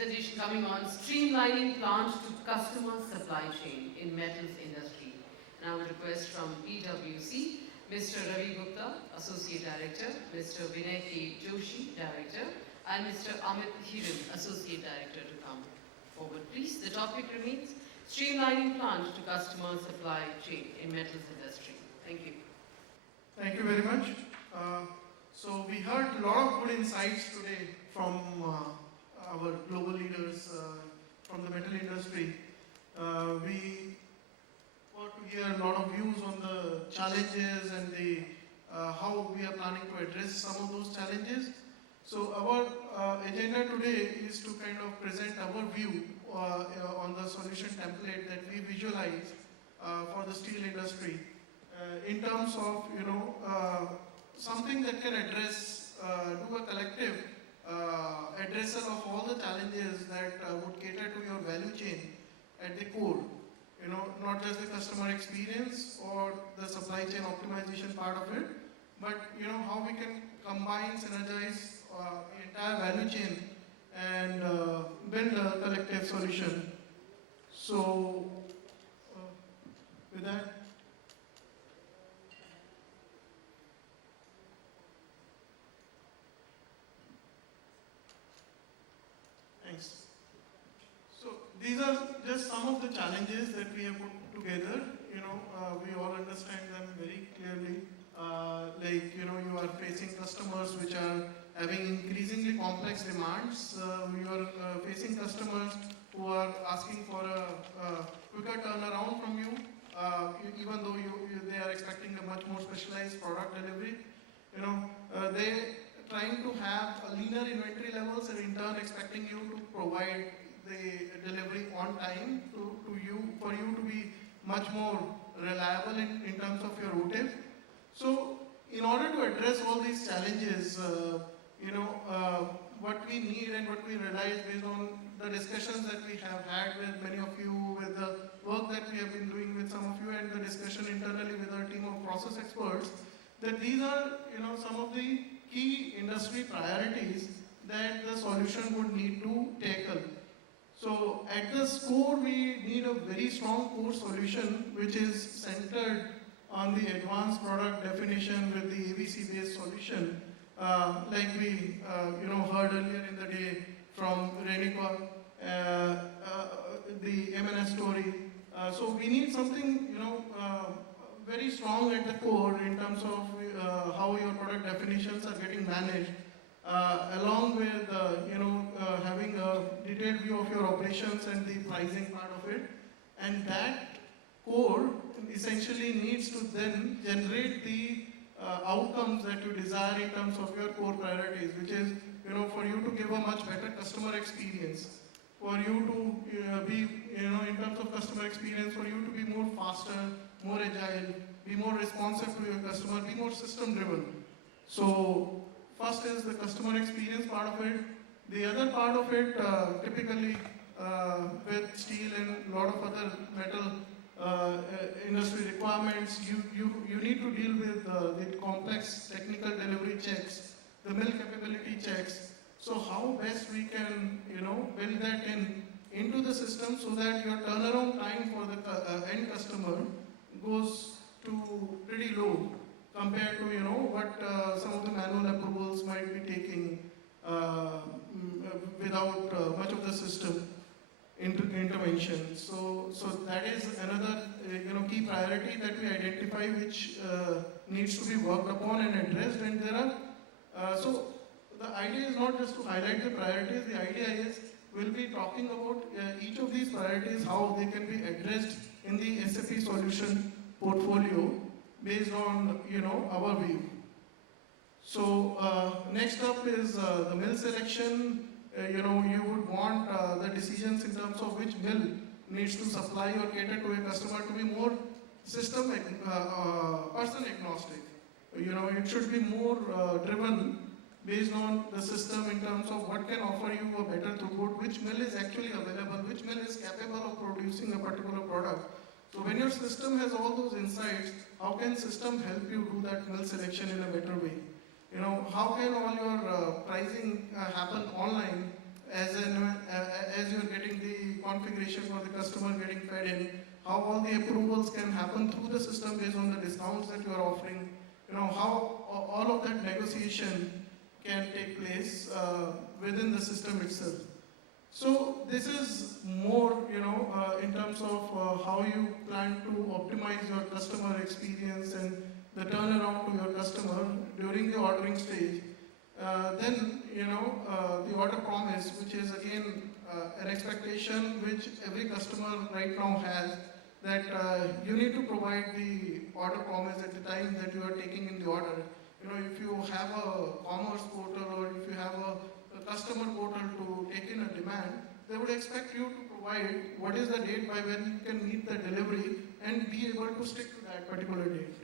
presentation coming on streamlining plant to customer supply chain in metals industry. And I would request from PWC, Mr. Ravi Gupta, Associate Director, Mr. Vinay Joshi, Director, and Mr. Amit, Hiran, Associate Director to come forward. Please, the topic remains streamlining plant to customer supply chain in metals industry. Thank you. Thank you very much. So we heard a lot of good insights today from our global leaders from the metal industry. We got to hear a lot of views on the challenges and the how we are planning to address some of those challenges. So our agenda today is to kind of present our view on the solution template that we visualize for the steel industry in terms of something that can address do a collective addressal of all the challenges that would cater to your value chain at the core. Not just the customer experience or the supply chain optimization part of it, but how we can combine, synergize the entire value chain and build a collective solution. So with that, thanks. So these are just some of the challenges that we have put together. We all understand them very clearly. You are facing customers which are having increasingly complex demands. You are facing customers who are asking for a quicker turnaround from you, even though they are expecting a much more specialized product delivery. They trying to have a leaner inventory levels and in turn expecting you to provide the delivery on time to you, for you to be much more reliable in terms of your OTIF. So in order to address all these challenges, what we need and what we realize based on the discussions that we have had with many of you, with the work that we have been doing with some of you and the discussion internally with our team of process experts, that these are some of the key industry priorities that the solution would need to tackle. So at the core, we need a very strong core solution which is centered on the advanced product definition with the ABC-based solution, like we heard earlier in the day from Renika, the M&S story. So we need something very strong at the core in terms of how your product definitions are getting managed, along with having a detailed view of your operations and the pricing part of it. And that core essentially needs to then generate the outcomes that you desire in terms of your core priorities, which is for you to give a much better customer experience, for you to be in terms of customer experience, for you to be more faster, more agile, be more responsive to your customer, be more system driven. So first is the customer experience part of it. The other part of it, typically with steel and a lot of other metal industry requirements, you need to deal with the complex technical delivery checks, the mill capability checks. So how best we can build that into the system so that your turnaround time for the end customer goes to pretty low compared to what some of the manual approvals might be taking without much of the system intervention. So that is another key priority that we identify which needs to be worked upon and addressed. And there are so the idea is not just to highlight the priorities. The idea is we'll be talking about each of these priorities, how they can be addressed in the SAP solution portfolio based on our view. So next up is the mill selection. You would want the decisions in terms of which mill needs to supply or cater to a customer to be more system person agnostic. It should be more driven based on the system in terms of what can offer you a better throughput, which mill is actually available, which mill is capable of producing a particular product. So when your system has all those insights, how can system help you do that mill selection in a better way? How can all your pricing happen online as as you're getting the configuration for the customer getting fed in, how all the approvals can happen through the system based on the discounts that you are offering, how all of that negotiation can take place within the system itself. So this is more, in terms of how you plan to optimize your customer experience and the turnaround to your customer during the ordering stage. Then, the order promise, which is again an expectation which every customer right now has, that you need to provide the order promise at the time that you are taking in the order. If you have a commerce portal or if you have a customer portal to take in a demand, they would expect you to provide what is the date by when you can meet the delivery and be able to stick to that particular date.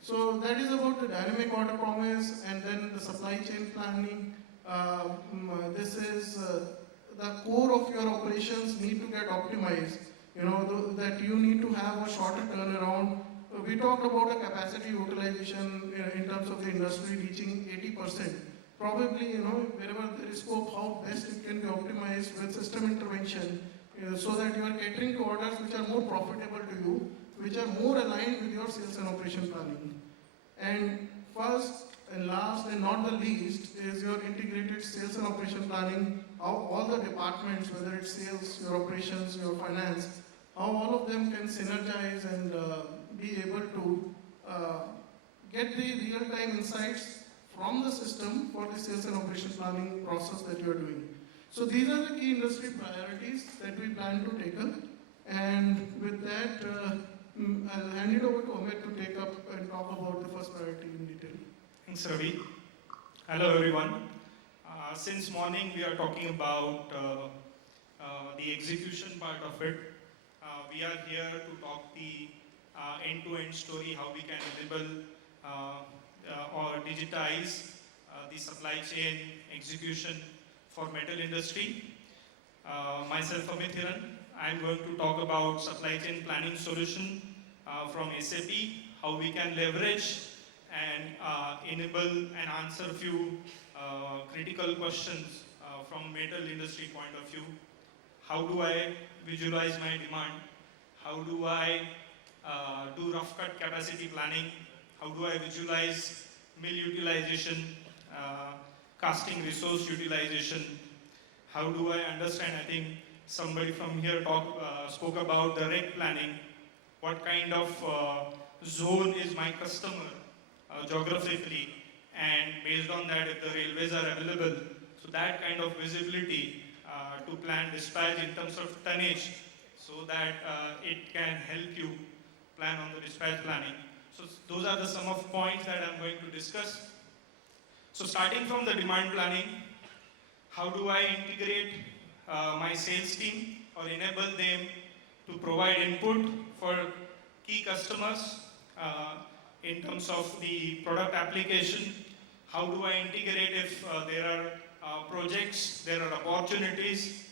So that is about the dynamic order promise, and then the supply chain planning. This is the core of your operations need to get optimized. That you need to have a shorter turnaround. We talked about a capacity utilization in terms of the industry reaching 80%. Probably, wherever there is scope, how best it can be optimized with system intervention, so that you are catering to orders which are more profitable to you, which are more aligned with your sales and operation planning. And first and last and not the least is your integrated sales and operation planning, how all the departments, whether it's sales, your operations, your finance, how all of them can synergize and be able to get the real-time insights from the system for the sales and operation planning process that you are doing. So these are the key industry priorities that we plan to tackle. And with that, I'll hand it over to Amit to take up and talk about the first priority in detail. Thanks, Ravi. Hello, everyone. Since morning, we are talking about the execution part of it. We are here to talk the end-to-end story, how we can enable or digitize the supply chain execution for metal industry. Myself, Amit, Hiran. I'm going to talk about supply chain planning solution from SAP, how we can leverage and enable and answer a few critical questions from metal industry point of view. How do I visualize my demand? How do I do rough cut capacity planning? How do I visualize mill utilization, casting resource utilization? How do I understand, I think somebody from here spoke about the reg planning. What kind of zone is my customer geographically, and based on that, if the railways are available, so that kind of visibility to plan dispatch in terms of tonnage, so that it can help you plan on the dispatch planning. So those are the sum of points that I'm going to discuss. So starting from the demand planning, how do I integrate my sales team or enable them to provide input for key customers in terms of the product application? How do I integrate if there are projects, there are opportunities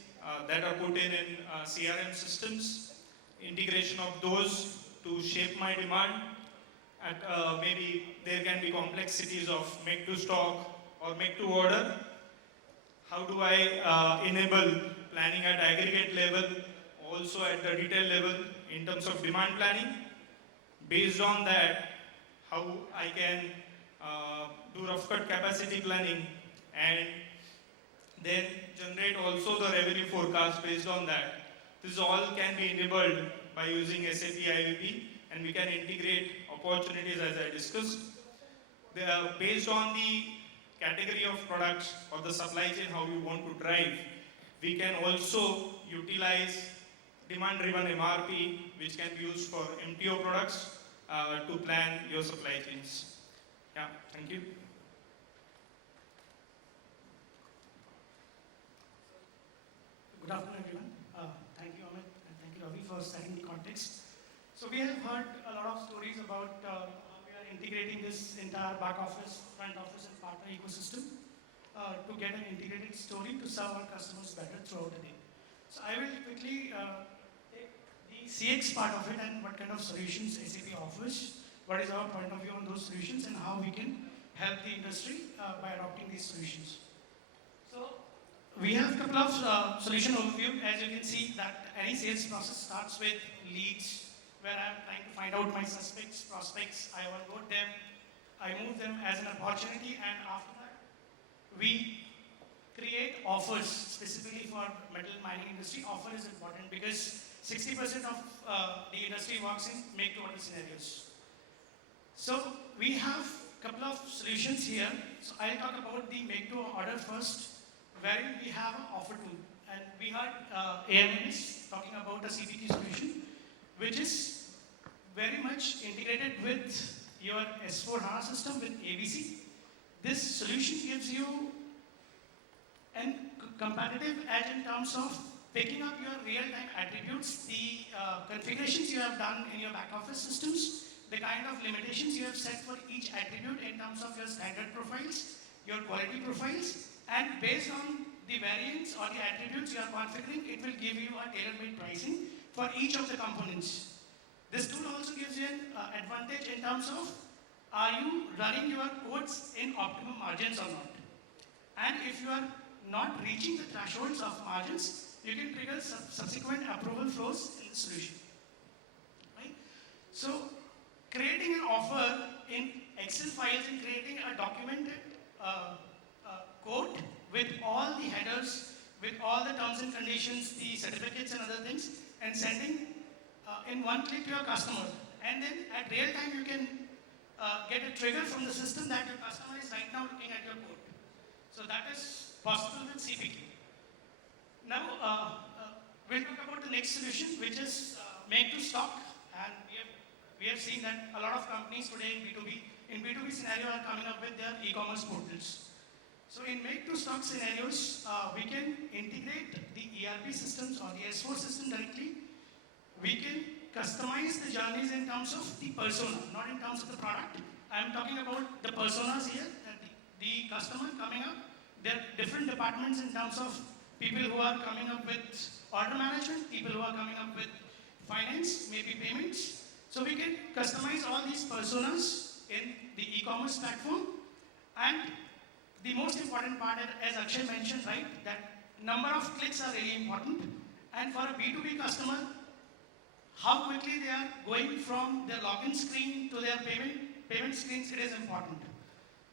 that are put in CRM systems, integration of those to shape my demand. Maybe there can be complexities of make to stock or make to order. How do I enable planning at aggregate level, also at the detail level in terms of demand planning? Based on that, how I can do rough cut capacity planning and then generate also the revenue forecast based on that. This all can be enabled by using SAP IVP, and we can integrate opportunities as I discussed. They are based on the category of products or the supply chain, how you want to drive. We can also utilize demand-driven MRP, which can be used for MTO products to plan your supply chains. Yeah, thank you. Good afternoon, everyone. Thank you, Amit, and thank you, Ravi, for setting the context. So we have heard a lot of stories about how we are integrating this entire back office, front office, and partner ecosystem to get an integrated story to serve our customers better throughout the day. So I will quickly take the CX part of it and what kind of solutions SAP offers, what is our point of view on those solutions, and how we can help the industry by adopting these solutions. So We have a couple of solution overview. As you can see that any sales process starts with leads, where I'm trying to find out my suspects, prospects, I onboard them, I move them as an opportunity, and after that, we create offers specifically for metal mining industry. Offer is important because 60% of the industry works in make-to-order scenarios. So we have a couple of solutions here. So I'll talk about the make-to-order first, wherein we have an offer tool. And we heard AMS talking about a CPT solution, which is very much integrated with your S4HANA system with ABC. This solution gives you a competitive edge in terms of picking up your real-time attributes, the configurations you have done in your back office systems, the kind of limitations you have set for each attribute in terms of your standard profiles, your quality profiles, and based on the variants or the attributes you are configuring, it will give you a tailor-made pricing for each of the components. This tool also gives you an advantage in terms of, are you running your codes in optimum margins or not? And if you are not reaching the thresholds of margins, you can trigger subsequent approval flows in the solution. Right? So, creating an offer in Excel files and creating a documented code with all the headers, with all the terms and conditions, the certificates and other things, and sending in one click to your customer. And then at real time, you can get a trigger from the system that your customer is right now looking at your code. So that is possible with CPQ. Now, we'll talk about the next solution, which is make to stock. And we have seen that a lot of companies today in B2B scenario are coming up with their e-commerce portals. So in make to stock scenarios, we can integrate the ERP systems or the S4 system directly. We can customize the journeys in terms of the persona, not in terms of the product. I'm talking about the personas here, that the customer coming up. There are different departments in terms of people who are coming up with order management, people who are coming up with finance, maybe payments. So we can customize all these personas in the e-commerce platform. And the most important part, as Akshay mentioned, right, that number of clicks are really important. And for a B2B customer, how quickly they are going from their login screen to their payment screens, it is important.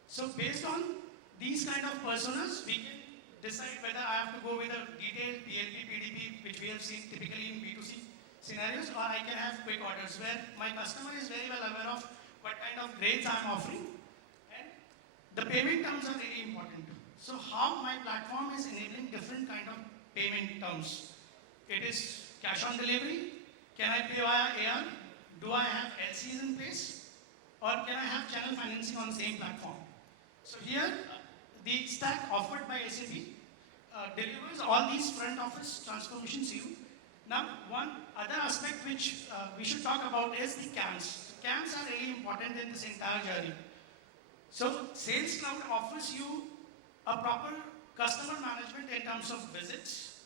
So based on these kind of personas, we can decide whether I have to go with a detailed PLP, PDP, which we have seen typically in B2C scenarios, or I can have quick orders where my customer is very well aware of what kind of grades I am offering. And the payment terms are really important. So how my platform is enabling different kind of payment terms. It is cash on delivery. Can I pay via AR? Do I have LCs in place? Or can I have channel financing on the same platform? So here, the stack offered by SAP delivers all these front office transformations to you. Now, one other aspect which we should talk about is the CAMs. CAMs are really important in this entire journey. So, Sales Cloud offers you a proper customer management in terms of visits,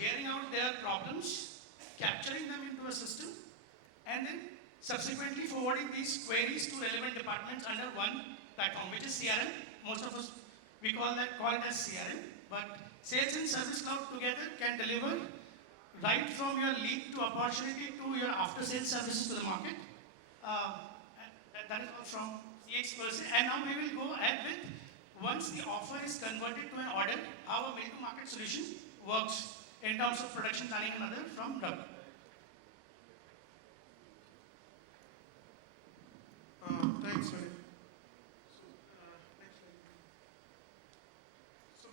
hearing out their problems, capturing them into a system, and then subsequently forwarding these queries to relevant departments under one platform, which is CRM. Most of us, we call it as CRM, but Sales and Service Cloud together can deliver right from your lead to opportunity to your after-sales services to the market. That is all from CX%. And now we will go ahead with, once the offer is converted to an order, how a mail-to-market solution works in terms of production planning and other from Ravi. Thanks, Vinay. So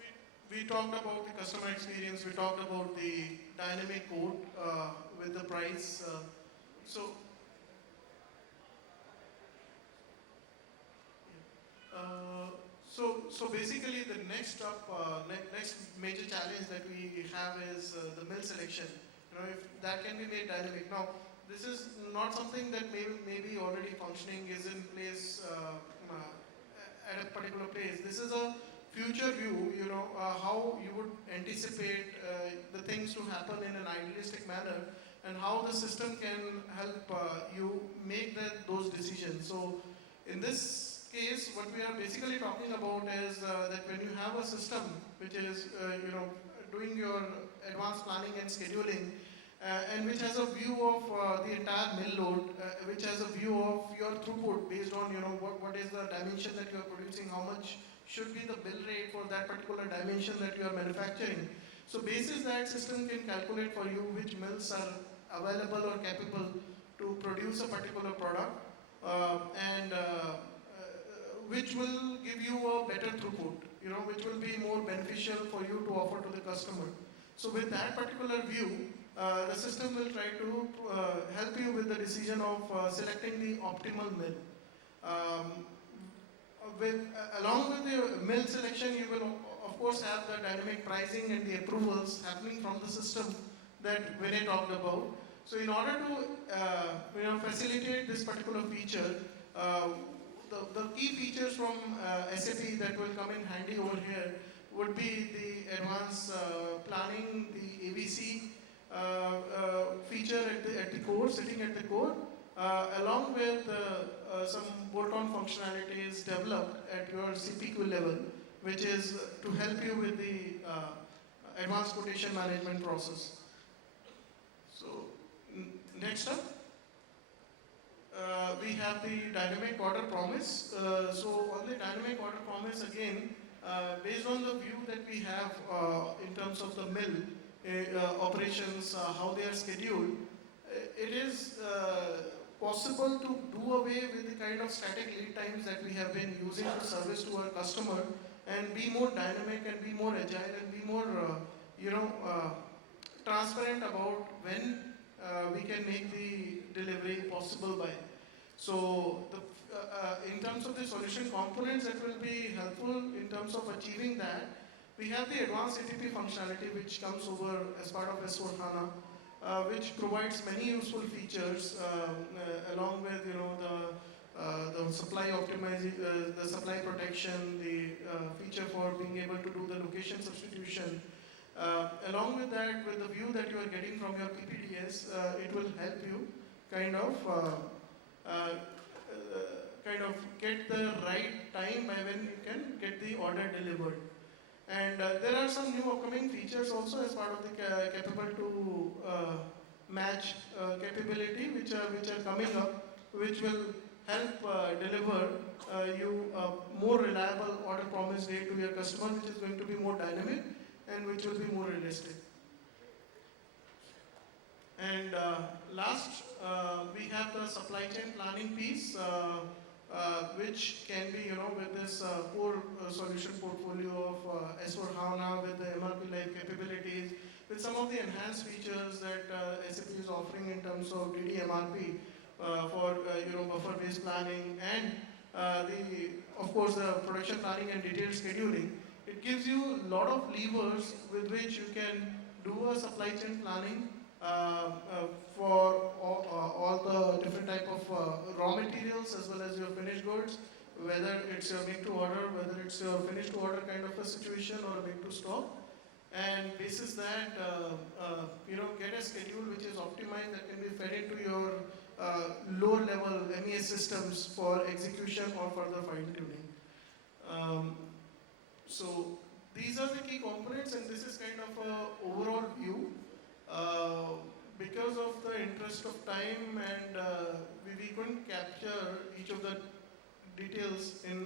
we talked about the customer experience, we talked about the dynamic code with the price. So basically the next major challenge that we have is the mill selection. If that can be made dynamic. Now, this is not something that may be already functioning, is in place at a particular place. This is a future view, how you would anticipate the things to happen in an idealistic manner, and how the system can help you make those decisions. So in this case, what we are basically talking about is that when you have a system which is doing your advanced planning and scheduling, and which has a view of the entire mill load, which has a view of your throughput based on what is the dimension that you are producing, how much should be the bill rate for that particular dimension that you are manufacturing. So basis that system can calculate for you which mills are available or capable to produce a particular product, and which will give you a better throughput, which will be more beneficial for you to offer to the customer. So with that particular view, the system will try to help you with the decision of selecting the optimal mill. Along with the mill selection, you will of course have the dynamic pricing and the approvals happening from the system that Vinay talked about. So in order to facilitate this particular feature, the key features from SAP that will come in handy over here would be the advanced planning, the ABC feature at the core, sitting at the core, along with some bolt-on functionalities developed at your CPQ level, which is to help you with the advanced quotation management process. So next up, we have the dynamic order promise. So on the dynamic order promise, again, based on the view that we have in terms of the mill operations, how they are scheduled, it is possible to do away with the kind of static lead times that we have been using to service to our customer, and be more dynamic and be more agile and be more transparent about when we can make the delivery possible by. So in terms of the solution components that will be helpful in terms of achieving that, we have the advanced ATP functionality which comes over as part of S/4HANA, which provides many useful features along with the supply optimization, the supply protection, the feature for being able to do the location substitution. Along with that, with the view that you are getting from your PPDS, it will help you kind of get the right time by when you can get the order delivered. And there are some new upcoming features also as part of the capable to match capability, which are coming up, which will help deliver you a more reliable order promise date to your customer, which is going to be more dynamic and which will be more realistic. And last, we have the supply chain planning piece, which can be, with this core solution portfolio of S/4HANA with the MRP-like capabilities, with some of the enhanced features that SAP is offering in terms of DDMRP for buffer-based planning, and of course the production planning and detailed scheduling. It gives you a lot of levers with which you can do a supply chain planning for all the different type of raw materials as well as your finished goods, whether it's your make to order, whether it's your finished to order kind of a situation or a make to stock. And basis that, get a schedule which is optimized that can be fed into your lower level MES systems for execution or further fine tuning. So these are the key components, and this is kind of an overall view. Because of the interest of time, and we couldn't capture each of the details in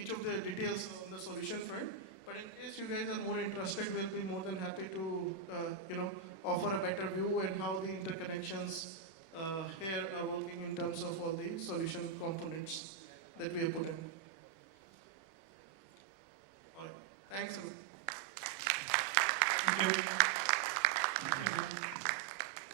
each of the details on the solution front. But in case you guys are more interested, we'll be more than happy to offer a better view and how the interconnections here are working in terms of all the solution components that we have put in. All right. Thanks, Amit. Thank you.